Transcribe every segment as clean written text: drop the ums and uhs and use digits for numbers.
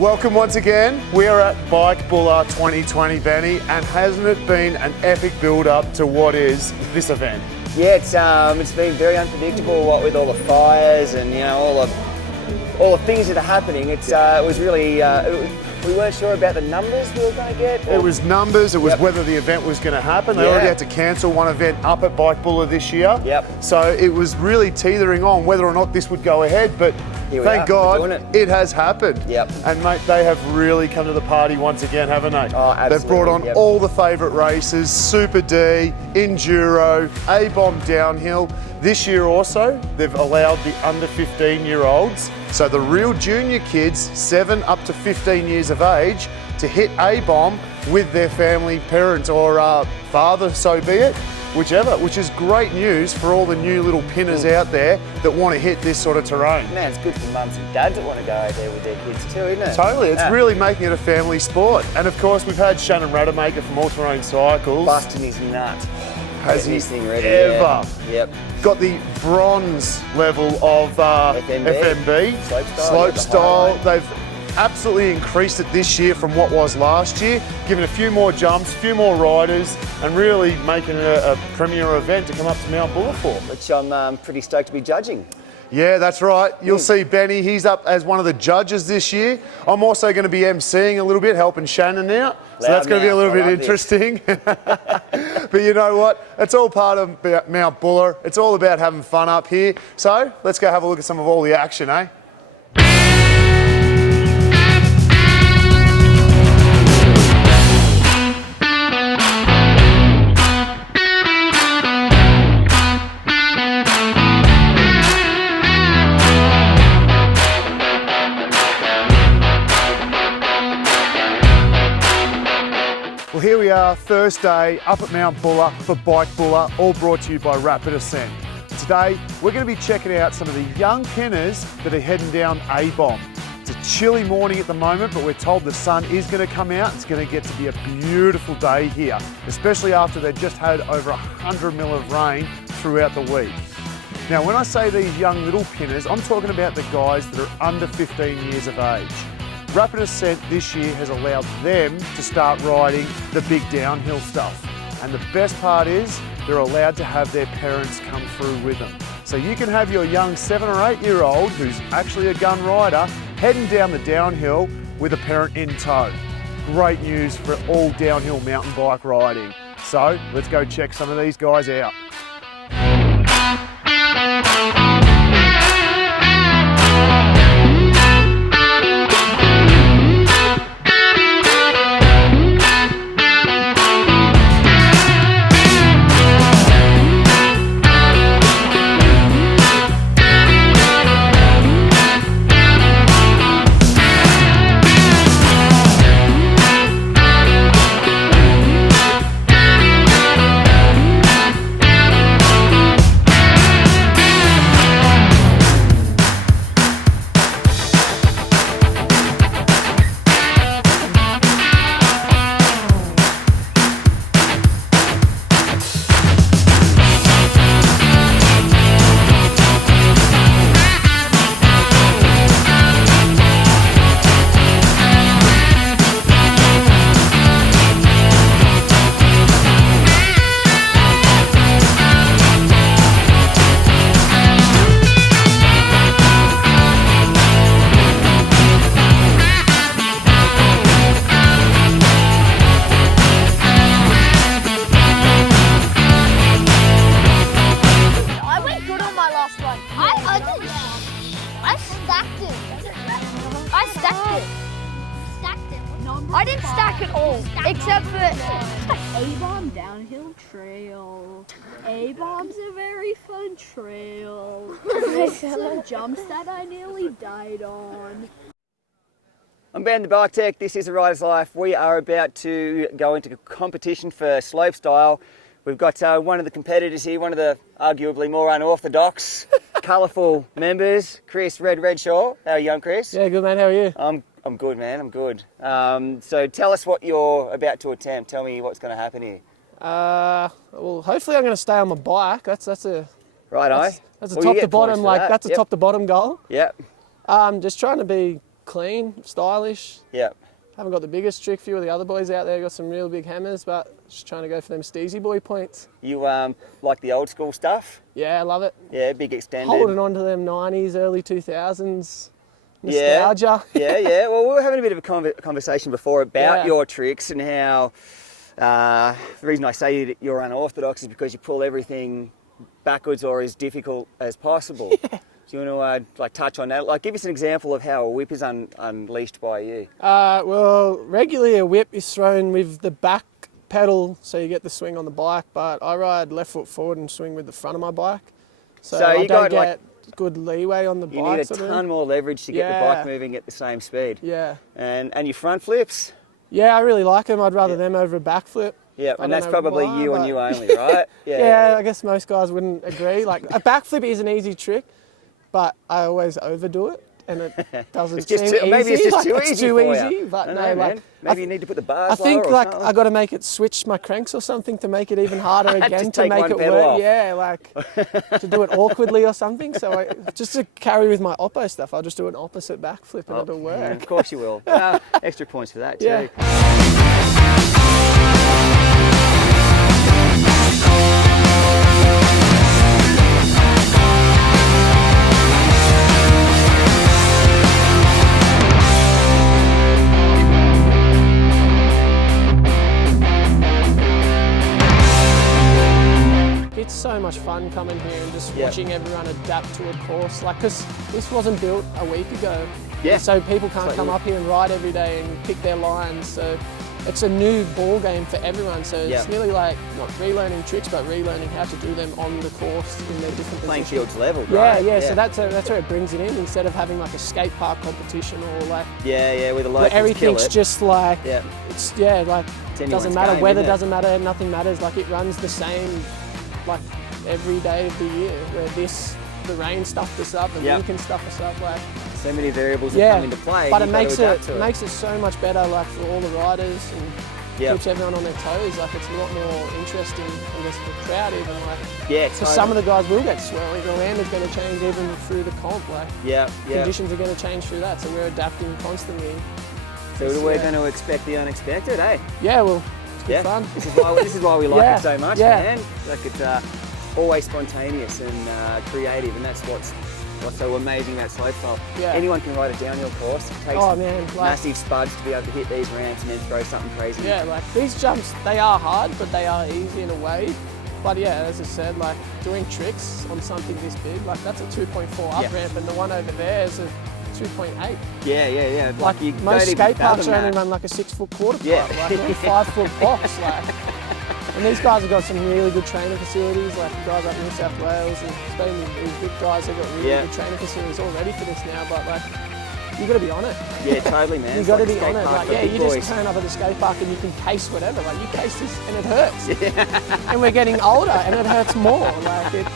Welcome once again. We are at Bike Buller 2020, Benny, and hasn't it been an epic build-up to what is this event? Yeah, it's been very unpredictable. What with all the fires and all the things that are happening. It was really. We weren't sure about the numbers we were going to get. It was numbers, it was whether the event was going to happen. They already had to cancel one event up at Bike Buller this year. So it was really teetering on whether or not this would go ahead, but thank God it has happened. And mate, they have really come to the party once again, haven't they? Oh, absolutely. They've brought on all the favourite races, Super D, Enduro, A-Bomb Downhill. This year also, they've allowed the under 15-year-olds, so the real junior kids, 7 up to 15 years of age, to hit A-Bomb with their family, parents or father, so be it, whichever, which is great news for all the new little pinners out there that want to hit this sort of terrain. Man, it's good for mums and dads that want to go out there with their kids too, isn't it? Totally, it's really making it a family sport. And of course, we've had Shannon Rademacher from All Terrain Cycles. Busting his nut. Has he ready, ever Yep. got the bronze level of FMB, slope style. They've absolutely increased it this year from what was last year, giving a few more jumps, a few more riders, and really making it a premier event to come up to Mount Buller for. Which I'm pretty stoked to be judging. Yeah, that's right. You'll see Benny, he's up as one of the judges this year. I'm also going to be emceeing a little bit, helping Shannon out. So that's going to be a little bit interesting. But you know what? It's all part of Mount Buller. It's all about having fun up here. So let's go have a look at some of all the action, eh? Well, here we are, first day up at Mount Buller for Bike Buller, all brought to you by Rapid Ascent. Today, we're going to be checking out some of the young pinners that are heading down A-Bomb. It's a chilly morning at the moment, but we're told the sun is going to come out. It's going to get to be a beautiful day here, especially after they've just had over 100 mil of rain throughout the week. Now, when I say these young little pinners, I'm talking about the guys that are under 15 years of age. Rapid Ascent this year has allowed them to start riding the big downhill stuff. And the best part is they're allowed to have their parents come through with them. So you can have your young 7 or 8-year-old who's actually a gun rider heading down the downhill with a parent in tow. Great news for all downhill mountain bike riding. So let's go check some of these guys out. I didn't stack it all, except for A-Bomb downhill trail. A-Bomb's a very fun trail. Some jumps that I nearly died on. I'm Ben the Bike Tech. This is A Rider's Life. We are about to go into competition for slopestyle. We've got one of the competitors here, one of the arguably more unorthodox, colourful members, Chris Redshaw. How are you going, Chris? Yeah, good man. How are you? I'm good, man. I'm good. So tell us what you're about to attempt. Tell me what's going to happen here. Well, hopefully I'm going to stay on my bike. That's a right, that's a top to bottom, like that's a top to bottom goal. Yep. Just trying to be clean, stylish. Yeah. Haven't got the biggest trick. Few of the other boys out there got some real big hammers, but just trying to go for them Steezy boy points. You like the old school stuff? Yeah, I love it. Yeah, big extended. Holding on to them 90s, early 2000s nostalgia. Yeah. Well, we were having a bit of a conversation before about your tricks and how the reason I say that you're unorthodox is because you pull everything backwards or as difficult as possible. Do you want to like touch on that? Like, give us an example of how a whip is unleashed by you. Well, regularly a whip is thrown with the back pedal, so you get the swing on the bike, but I ride left foot forward and swing with the front of my bike. So I you don't got, get good leeway on the bike. You need a ton more leverage to get the bike moving at the same speed. Yeah. And your front flips? Yeah, I really like them. I'd rather them over a back flip. Yeah, and that's probably you and you only, right? Yeah, I guess most guys wouldn't agree. Like, a back flip is an easy trick, but I always overdo it, and it doesn't seem easy. Maybe it's just too it's easy too for easy, you. but no, like, maybe you need to put the bars I think lower or like something. I got to make it switch my cranks or something to make it even harder again Just to take make one it pedal work. off. Yeah, like to do it awkwardly or something. So just to carry with my oppo stuff, I'll just do an opposite back flip and it'll work. Yeah, of course you will. Extra points for that too. Yeah. It's so much fun coming here and just watching everyone adapt to a course. Like, because this wasn't built a week ago. Yeah. So people can't come up here and ride every day and pick their lines. So it's a new ball game for everyone. So it's nearly like not relearning tricks, but relearning how to do them on the course in their different Playing positions. field's level, right? Yeah. So that's where it brings it in, instead of having like a skate park competition or like with a low where everything's just like it's like doesn't matter, game, weather isn't it? doesn't matter, nothing matters. Like, it runs the same like every day of the year, where the rain stuffed us up, the wind can stuff us up. Like, so many variables that come into play. But it makes it so much better, like, for all the riders, and keeps everyone on their toes. Like, it's a lot more interesting, I guess, for the crowd even. Like, because some of the guys will get swirling. The land is going to change even through the comp. Like, conditions are going to change through that. So we're adapting constantly. So we're going to expect the unexpected, eh? Yeah, well, it's good fun. This is why we like it so much, man. Like, it's always spontaneous and creative, and that's what's so amazing about slopestyle. Yeah. Anyone can ride a downhill course. It takes massive spuds to be able to hit these ramps and then throw something crazy. Yeah, like, these jumps, they are hard, but they are easy in a way. But yeah, as I said, like, doing tricks on something this big, like, that's a 2.4 up ramp, and the one over there is a 2.8. Yeah. Like, most skate parks only run like a 6 foot quarter pipe, like a 5 foot box. Like, and these guys have got some really good training facilities, like the guys up in New South Wales, and especially these big guys, they've got really good training facilities all ready for this now, but like, you got to be on it. Yeah, totally, man. You got to be on it. Like, you just turn up at the skate park and you can case whatever. Like, you case this and it hurts. And we're getting older and it hurts more. Like, it.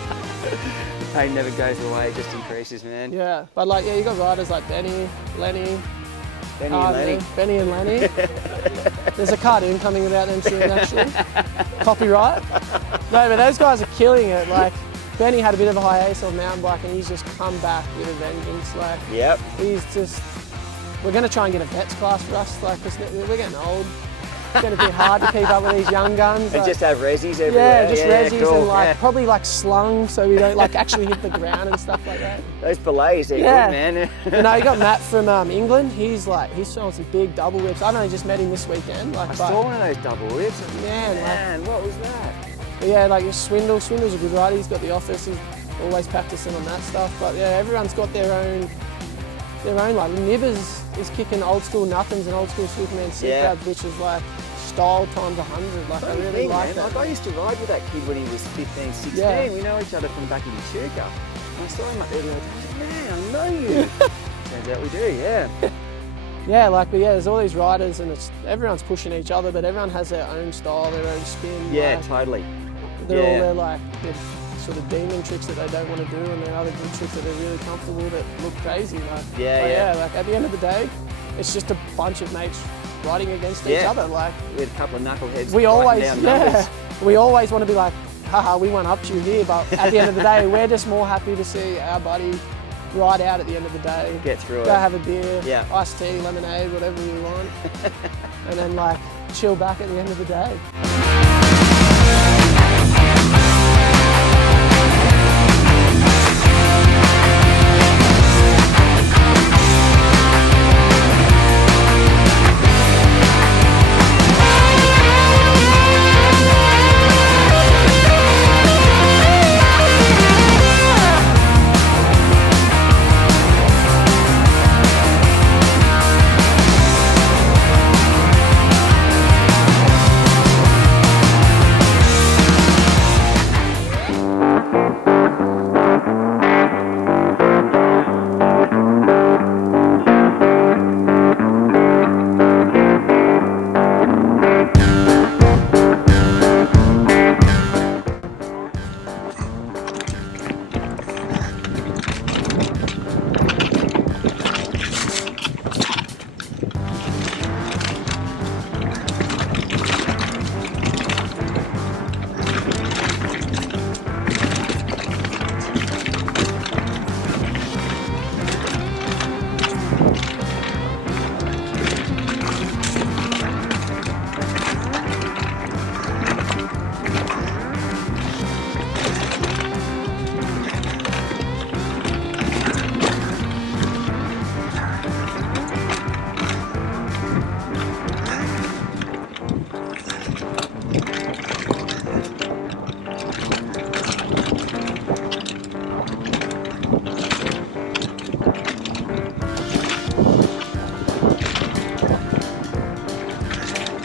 Pain never goes away, it just increases, man. Yeah, but like, you got riders like Benny, Lenny. Benny and Lenny. There's a cartoon coming about them soon, actually. Copyright. No, but those guys are killing it. Like, Benny had a bit of a hiatus on mountain bike, and he's just come back with a vengeance. Like, he's just. We're going to try and get a vets class for us, like, because we're getting old. It's going to be hard to keep up with these young guns. And like, just have resis everywhere. Yeah, just resis and like probably like slung, so we don't like actually hit the ground and stuff like that. Those belays, they're good, man. You know, you got Matt from England. He's throwing some big double whips. I only just met him this weekend. Like, I saw one of those double whips. Man, what was that? But yeah, like Swindle's a good rider. He's got the office. He's always practicing on that stuff. But yeah, everyone's got their own. Like, Nibbers is kicking old school nothings and old school Superman sit grabs, which is like style times 100. Like, I really like that. Like, I used to ride with that kid when he was 15, 16. Yeah. We know each other from back in Echuca. And I saw him up there, like, man, I know you. Turns out we do, Yeah, like, but there's all these riders, and everyone's pushing each other, but everyone has their own style, their own spin. Yeah, like, totally. They're all their like sort of demon tricks that they don't want to do, and there are other good tricks that they're really comfortable that look crazy. Like, like, at the end of the day, it's just a bunch of mates riding against each other. Like, with a couple of knuckleheads. We always want to be like, haha, we went up to you here, but at the end of the day, we're just more happy to see our buddy ride out at the end of the day. Get through it. Go have a beer, Yeah. iced tea, lemonade, whatever you want. And then like chill back at the end of the day.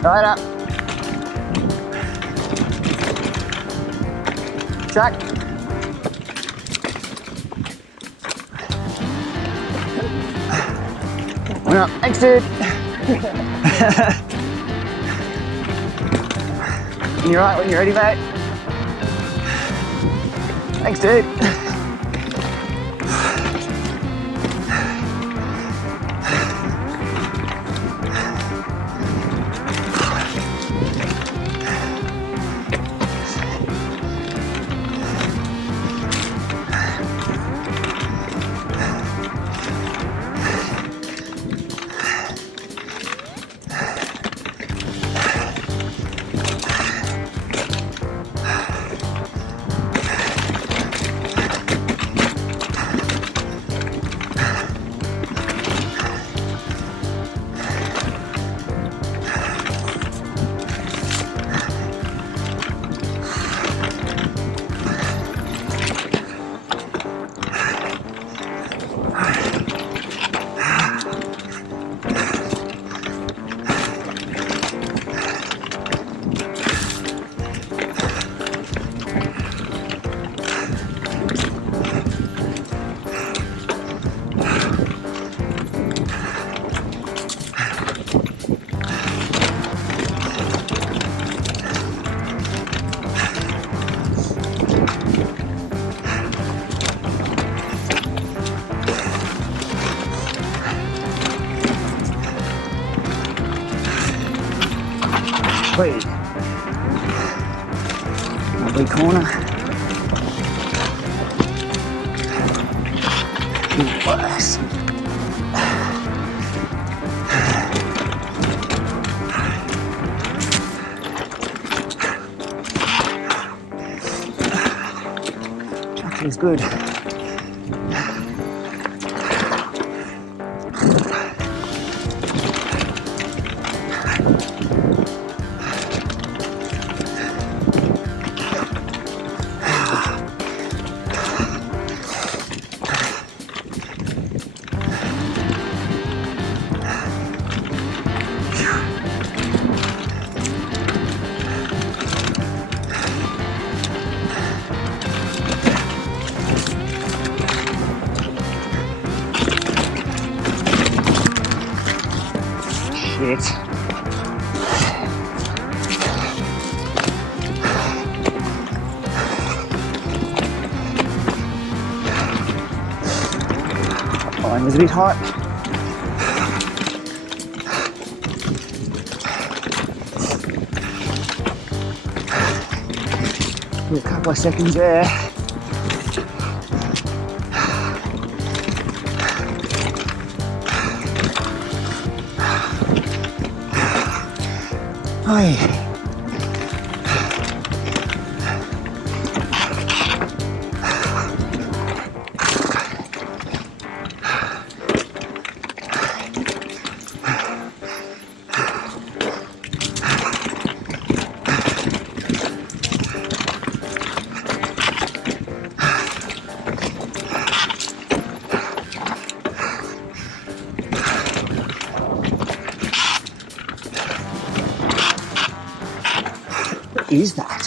Right up. Track. One up. Thanks, dude. You're right when you're ready, mate. Thanks, dude. Wait. Lovely corner. Good works. That feels good. Shit. Line was a bit hot. A couple of seconds there. Hi. What is that?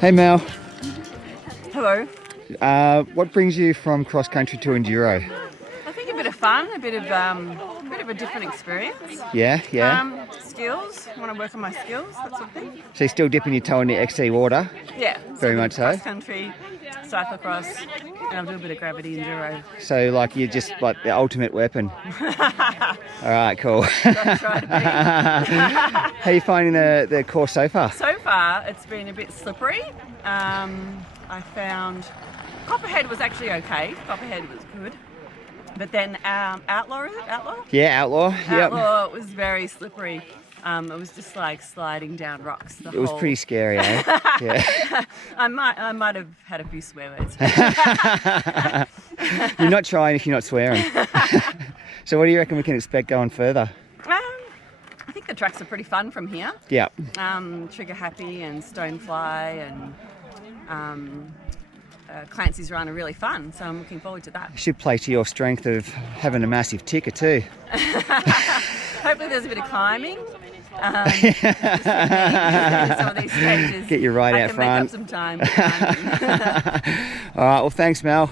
Hey Mel, Hello. what brings you from cross country to enduro? I think a bit of fun, a bit of a different experience. Yeah, yeah. Skills. I want to work on my skills, that sort of thing. So you're still dipping your toe in the XC water? Yeah. Very much so. Cross country, cyclocross, and I'll do a bit of gravity enduro. So like you're just like the ultimate weapon. All right, cool. Try to be. How are you finding the course so far? So far, it's been a bit slippery. I found Copperhead was actually okay. Copperhead was good. But then Outlaw, is it? Outlaw? Yeah, Outlaw. Yep. Outlaw was very slippery. It was just like sliding down rocks. It was pretty scary, eh? Yeah. I might have had a few swear words. You're not trying if you're not swearing. So what do you reckon we can expect going further? I think the tracks are pretty fun from here. Yeah. Trigger Happy and Stonefly and Clancy's Run are really fun, so I'm looking forward to that. You should play to your strength of having a massive ticker too. Hopefully there's a bit of climbing. Just some of these stages. Get you right out front. I can make up some time. All right, well thanks Mel.